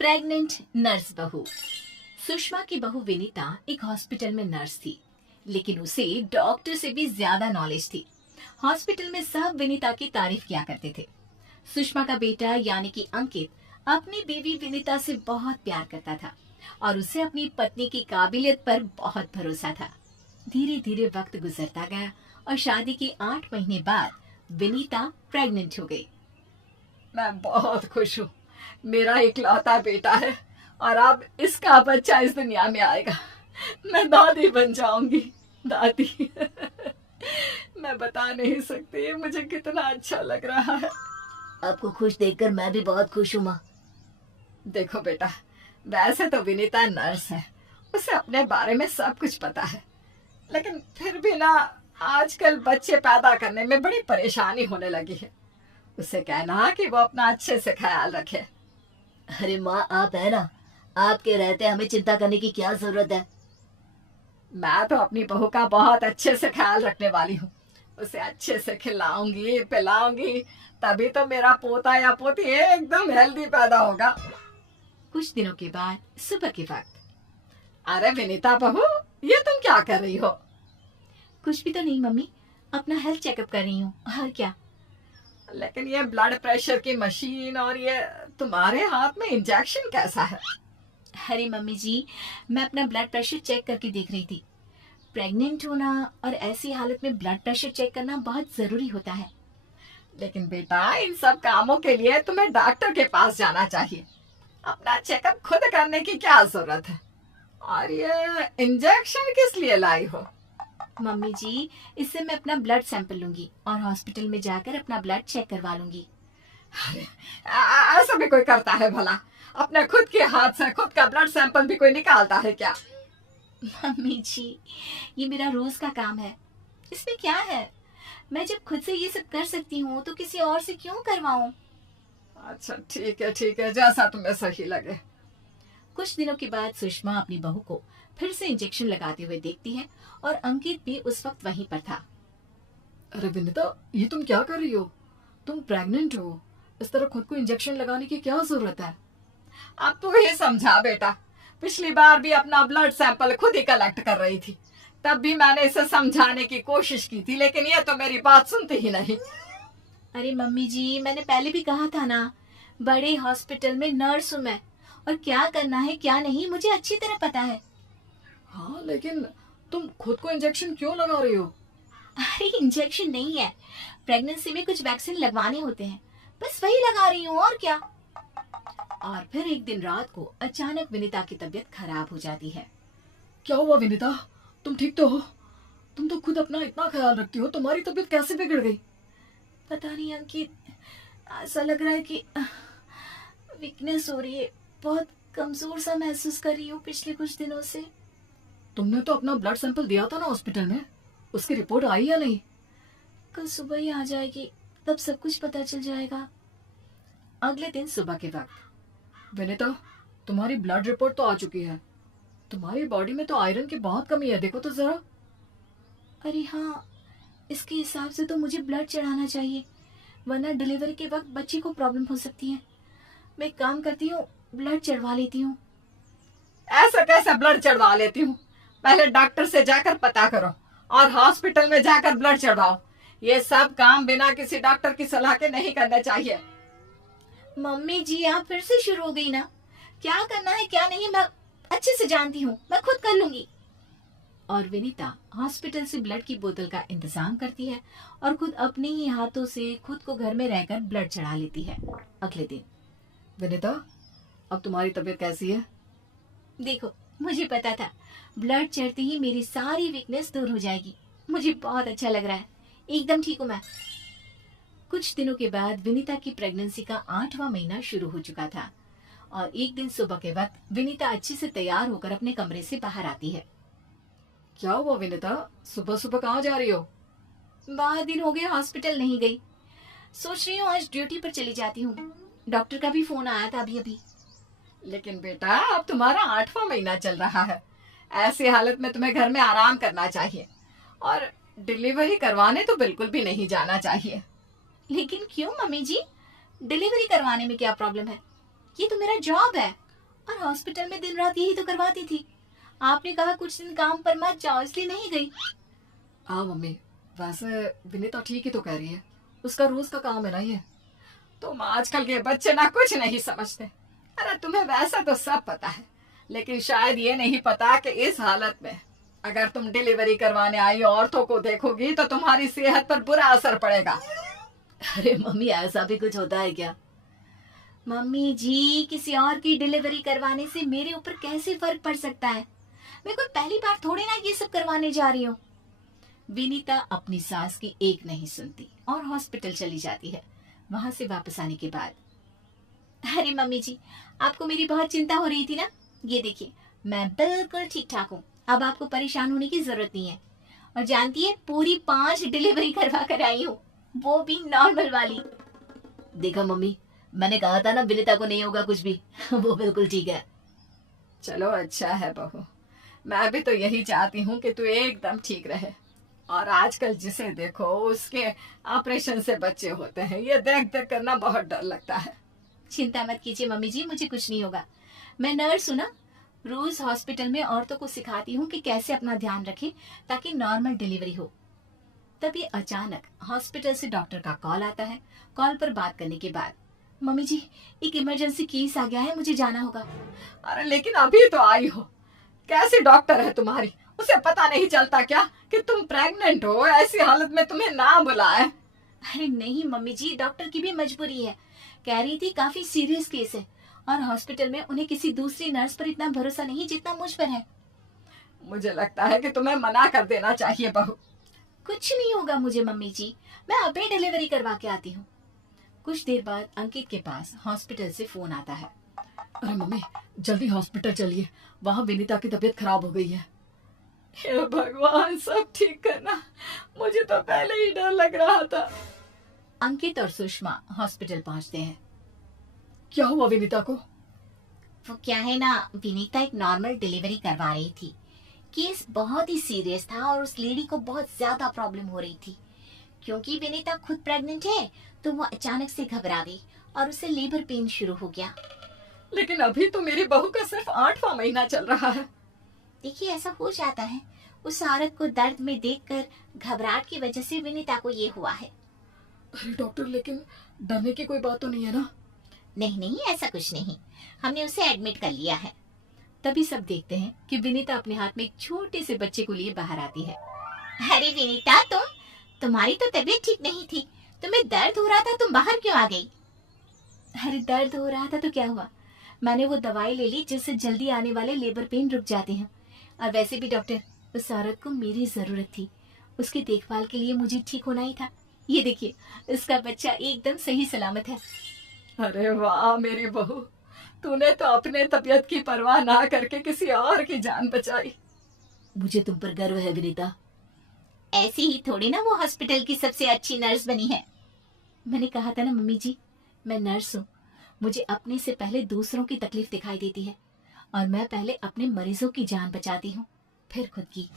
Pregnant nurse बहू। सुषमा की बहू विनीता एक हॉस्पिटल में नर्स थी, लेकिन उसे डॉक्टर से भी ज्यादा नॉलेज थी। हॉस्पिटल में सब विनीता की तारीफ किया करते थे। सुषमा का बेटा यानी कि अंकित अपनी बीवी विनीता से बहुत प्यार करता था और उसे अपनी पत्नी की काबिलियत पर बहुत भरोसा था। धीरे धीरे वक्त गुजरता गया और शादी के 8 महीने बाद विनीता प्रेग्नेंट हो गई। मैं बहुत खुश हूँ। मेरा इकलौता बेटा है और अब इसका बच्चा इस दुनिया में आएगा। मैं दादी बन जाऊंगी। दादी मैं बता नहीं सकती मुझे कितना अच्छा लग रहा है। आपको खुश देखकर मैं भी बहुत खुश हूँ माँ। देखो बेटा, वैसे तो विनीता नर्स है, उसे अपने बारे में सब कुछ पता है, लेकिन फिर भी ना आजकल बच्चे पैदा करने में बड़ी परेशानी होने लगी है। उसे कहना कि वो अपना अच्छे से ख्याल रखे। अरे माँ, आप है ना, आपके रहते हमें चिंता करने की क्या जरूरत है। मैं तो अपनी बहू का बहुत अच्छे से ख्याल रखने वाली हूँ। उसे अच्छे से खिलाऊंगी पिलाऊंगी, तभी तो मेरा पोता या पोती एकदम हेल्दी पैदा होगा। कुछ दिनों के बाद सुबह के वक्त। अरे विनीता बहू, ये तुम क्या कर रही हो? कुछ भी तो नहीं मम्मी, अपना हेल्थ चेकअप कर रही हूँ। और क्या? लेकिन ये ब्लड प्रेशर की मशीन और ये तुम्हारे हाथ में इंजेक्शन कैसा है? अरे मम्मी जी, मैं अपना ब्लड प्रेशर चेक करके देख रही थी। प्रेग्नेंट होना और ऐसी हालत में ब्लड प्रेशर चेक करना बहुत जरूरी होता है। लेकिन बेटा, इन सब कामों के लिए तुम्हें डॉक्टर के पास जाना चाहिए। अपना चेकअप खुद करने की क्या जरूरत है? और ये इंजेक्शन किस लिए लाई हो? मम्मी जी, इससे मैं अपना ब्लड सैंपल लूंगी और हॉस्पिटल में जाकर अपना ब्लड चेक करवा लूंगी। अरे, ऐसा भी कोई करता है भला? अपने खुद के हाथ से खुद का ब्लड सैंपल भी कोई निकालता है क्या? मम्मी जी, ये मेरा रोज का काम है, इसमें क्या है? मैं जब खुद से ये सब कर सकती हूँ तो किसी और से क्यों करवाऊँ? अच्छा ठीक है, जैसा तुम्हें सही लगे। कुछ दिनों के बाद सुषमा अपनी बहू को फिर से इंजेक्शन लगाते हुए देखती है और अंकित भी उस वक्त वहीं पर था। अरे विनीता, ये तुम क्या कर रही हो? तुम प्रेग्नेंट हो, इस तरह खुद को इंजेक्शन लगाने की क्या जरूरत है? अब तू ही समझा बेटा। पिछली बार भी अपना ब्लड सैंपल खुद ही कलेक्ट कर रही थी, तब भी मैंने इसे समझाने की कोशिश की थी, लेकिन ये तो मेरी बात सुनती ही नहीं। अरे मम्मी जी, मैंने पहले भी कहा था ना, बड़े हॉस्पिटल में नर्स हूँ मैं, और क्या करना है क्या नहीं मुझे अच्छी तरह पता है। हाँ, लेकिन तुम खुद को इंजेक्शन क्यों लगा रही हो? अरे इंजेक्शन नहीं है, प्रेगनेंसी में कुछ वैक्सीन लगवाने होते हैं, बस वही लगा रही हूँ, और क्या। और फिर एक दिन रात को अचानक विनीता की तबीयत खराब हो जाती है। क्या हुआ विनीता? तुम ठीक तो हो? तुम तो खुद अपना इतना ख्याल रखती हो, तुम्हारी तबीयत कैसे बिगड़ गई? पता नहीं अंकित, ऐसा लग रहा है कि वीकनेस हो रही है, बहुत कमजोर सा महसूस कर रही हूँ पिछले कुछ दिनों से। तुमने तो अपना ब्लड सैंपल दिया था ना हॉस्पिटल में, उसकी रिपोर्ट आई या नहीं? कल सुबह ही आ जाएगी, तब सब कुछ पता चल जाएगा। अगले दिन सुबह के वक्त। विनीता, तुम्हारी ब्लड रिपोर्ट तो आ चुकी है। तुम्हारी बॉडी में तो आयरन की बहुत कमी है, देखो तो जरा। अरे हाँ, इसके हिसाब से तो मुझे ब्लड चढ़ाना चाहिए, वरना डिलीवरी के वक्त बच्ची को प्रॉब्लम हो सकती है। मैं एक काम करती हूँ, ब्लड चढ़वा लेती हूँ। ऐसा कैसे ब्लड चढ़वा लेती हूँ? पहले डॉक्टर से जाकर पता करो और हॉस्पिटल में जाकर ब्लड चढ़वाओ। ये सब काम बिना किसी डॉक्टर की सलाह के नहीं करना चाहिए। मम्मी जी, आप फिर से शुरू हो गई ना। क्या करना है क्या नहीं मैं अच्छे से जानती हूँ, मैं खुद कर लूंगी। और विनीता हॉस्पिटल से ब्लड की बोतल का इंतजाम करती है और खुद अपने ही हाथों से खुद को घर में रहकर ब्लड चढ़ा लेती है। अगले दिन। विनीता, अब तुम्हारी तबीयत कैसी है? देखो, मुझे पता था ब्लड चढ़ते ही मेरी सारी वीकनेस दूर हो जाएगी। मुझे बहुत अच्छा लग रहा है, एकदम ठीक हूँ मैं। कुछ दिनों के बाद विनीता की प्रेगनेंसी का 8वां महीना शुरू हो चुका था और एक दिन सुबह के वक्त विनीता अच्छे से तैयार होकर अपने कमरे से बाहर आती है। क्या हुआ विनीता, सुबह सुबह कहाँ जा रही हो? बहुत दिन हो गए हॉस्पिटल नहीं गई, सोच रही हूँ आज ड्यूटी पर चली जाती हूँ। डॉक्टर का भी फोन आया था अभी अभी। लेकिन बेटा, अब तुम्हारा 8वां महीना चल रहा है, ऐसी हालत में तुम्हें घर में आराम करना चाहिए और डिलीवरी करवाने तो बिल्कुल भी नहीं जाना चाहिए। लेकिन क्यों मम्मी जी, डिलीवरी करवाने में क्या प्रॉब्लम है? ये तो मेरा जॉब है। और हॉस्पिटल में दिन रात यही तो करवाती थी। आपने कहा कुछ दिन काम पर मत जाओ, इसलिए नहीं गई। हाँ मम्मी, वैसे विनीता ठीक ही तो कह रही है, उसका रोज का काम है ना ये। तुम आजकल के बच्चे ना कुछ नहीं समझते। अरे तुम्हें वैसा तो सब पता है, लेकिन शायद ये नहीं पता कि इस हालत में अगर तुम डिलीवरी करवाने आई औरतों को देखोगी तो तुम्हारी सेहत पर बुरा असर पड़ेगा। अरे मम्मी, ऐसा भी कुछ होता है क्या? मम्मी जी, किसी और की डिलीवरी करवाने से मेरे ऊपर कैसे फर्क पड़ सकता है? मैं कोई पहली बार थोड़ी ना ये सब करवाने जा रही हूँ। विनीता अपनी सास की एक नहीं सुनती और हॉस्पिटल चली जाती है। वहां से वापस आने के बाद, अरे मम्मी जी, आपको मेरी बहुत चिंता हो रही थी ना? ये देखिए, मैं बिल्कुल ठीक ठाक हूँ। अब आपको परेशान होने की जरूरत नहीं है। और जानती है, पूरी 5 डिलीवरी करवा कर आई हूँ, वो भी नॉर्मल वाली। देखा मम्मी, मैंने कहा था ना विनीता को नहीं होगा कुछ भी। वो बिल्कुल ठीक है। चलो अच्छा है बहू, मैं भी तो यही चाहती हूँ कि तू एकदम ठीक रहे। और आजकल जिसे देखो उसके ऑपरेशन से बच्चे होते हैं, ये देख देख करना बहुत डर लगता है। चिंता मत कीजिए मम्मी जी, मुझे कुछ नहीं होगा। मैं नर्स हूँ ना, रोज हॉस्पिटल में औरतों को सिखाती हूँ कि कैसे अपना ध्यान रखें ताकि नॉर्मल डिलीवरी हो। तभी अचानक हॉस्पिटल से डॉक्टर का कॉल आता है। कॉल पर बात करने के बाद, मम्मी जी, एक इमरजेंसी केस आ गया है, मुझे जाना होगा। अरे लेकिन अभी तो आई हो, कैसी डॉक्टर है तुम्हारी? उसे पता नहीं चलता क्या कि तुम प्रेग्नेंट हो? ऐसी हालत में तुम्हें ना बुलाए। अरे नहीं मम्मी जी, डॉक्टर की भी मजबूरी है। कह रही थी काफी सीरियस केस है और हॉस्पिटल में उन्हें किसी दूसरी नर्स पर इतना भरोसा नहीं जितना मुझ पर है। मुझे लगता है कि तुम्हें मना कर देना चाहिए बहू। कुछ नहीं होगा मुझे मम्मी जी, मैं अभी डिलीवरी करवा के आती हूँ। कुछ देर बाद अंकित के पास हॉस्पिटल से फोन आता है। अरे मम्मी, जल्दी हॉस्पिटल चलिए, वहाँ विनीता की तबीयत खराब हो गई है। हे भगवान, सब ठीक करना, मुझे तो पहले ही डर लग रहा था। अंकित और सुषमा हॉस्पिटल पहुंचते हैं। क्या हुआ विनीता को? वो क्या है ना, विनीता एक नॉर्मल डिलीवरी करवा रही थी। केस बहुत ही सीरियस था और उस लेडी को बहुत ज्यादा प्रॉब्लम हो रही थी। क्योंकि विनीता खुद प्रेग्नेंट है तो वो अचानक से घबरा गई और उसे लेबर पेन शुरू हो गया। लेकिन अभी तो मेरी बहू का सिर्फ 8वां महीना चल रहा है। देखिए, ऐसा हो जाता है। उस औरत को दर्द में देखकर घबराहट की वजह से विनीता को ये हुआ है। अरे डॉक्टर, लेकिन डरने की कोई बात तो नहीं है ना? नहीं नहीं, ऐसा कुछ नहीं, हमने उसे एडमिट कर लिया है। तभी सब देखते हैं कि विनीता अपने हाथ में एक छोटे से बच्चे को लिए बाहर आती है। अरे विनीता, तुम्हारी तो तबीयत ठीक नहीं थी, तुम्हें दर्द हो रहा था, तुम बाहर क्यों आ गई? अरे दर्द हो रहा था तो क्या हुआ, मैंने वो दवाई ले ली जिससे जल्दी आने वाले लेबर पेन रुक जाते हैं। और वैसे भी डॉक्टर, उस औरत को मेरी जरूरत थी, उसकी देखभाल के लिए मुझे ठीक होना ही था। ये देखिए, उसका बच्चा एकदम सही सलामत है। अरे वाह मेरी बहू, तूने तो अपने तबीयत की परवाह ना करके किसी और की जान बचाई। मुझे तुम पर गर्व है विनीता। ऐसी ही थोड़ी ना वो हॉस्पिटल की सबसे अच्छी नर्स बनी है। मैंने कहा था ना मम्मी जी, मैं नर्स हूँ, मुझे अपने से पहले दूसरों की तकलीफ दिखाई देती है और मैं पहले अपने मरीजों की जान बचाती हूँ, फिर खुद की।